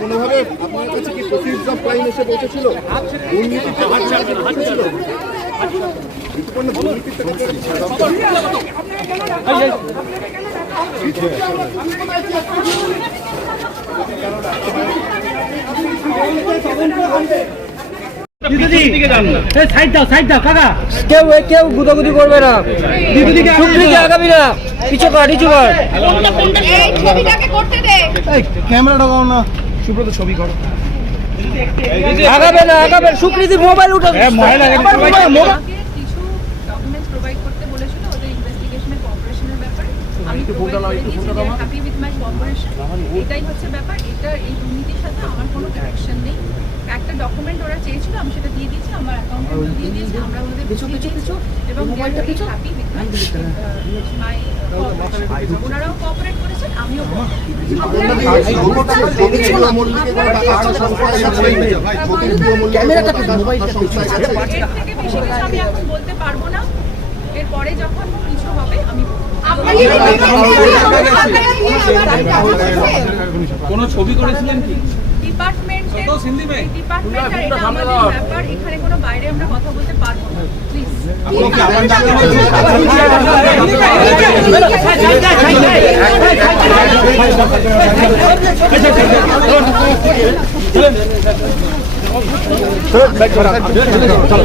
কোনোভাবে আপনার কাছে কি প্রসিডস অফ এসে পৌঁছেছিল দুর্নীতিতে পৌঁছেছিল ঋতুপর্ণ দুর্নীতির সাইড দাও সাইড দাও কাকা কেউ কেউ গুদাগুদি করবে না। সুপ্রিকে আগাবি না। পিছু কর পিছু কর। এই ছবিটাকে ক্যামেরা ঢোকাও না। সুব্রত ছবি করো। আগাবে না আগাবে সুপ্রীতি মোবাইল উঠে মোবাইল মোবাইল কিছু ডকুমেন্টস প্রোভাইড করতে বলেছিল ওদের ইনভেস্টিগেশনের কোঅপারেশনের ব্যাপারে আমি হ্যাপি উইথ মাই এটাই হচ্ছে ব্যাপার। এটা এই দুর্নীতির সাথে আমার কোনো কানেকশন নেই। একটা ডকুমেন্ট ওরা চেয়েছিল আমি সেটা দিয়ে দিয়েছি আমার অ্যাকাউন্টে দিয়ে দিয়েছি আমরা ওদের পিছু পিছু এবং মোবাইলটা পিছু। হ্যাপি উইথ মাই মাই ওনারাও কোঅপারেট করেছেন আমিও বেশি কিছু আমি এখন বলতে পারব না। এরপরে যখন কিছু হবে আমি কোনো ছবি করেছিলেন কি? ডিপার্টমেন্টের ডিপার্টমেন্ট আর এটা আমাদের ব্যাপার এখানে কোনো বাইরে আমরা কথা বলতে পারব না। প্লিজ তাও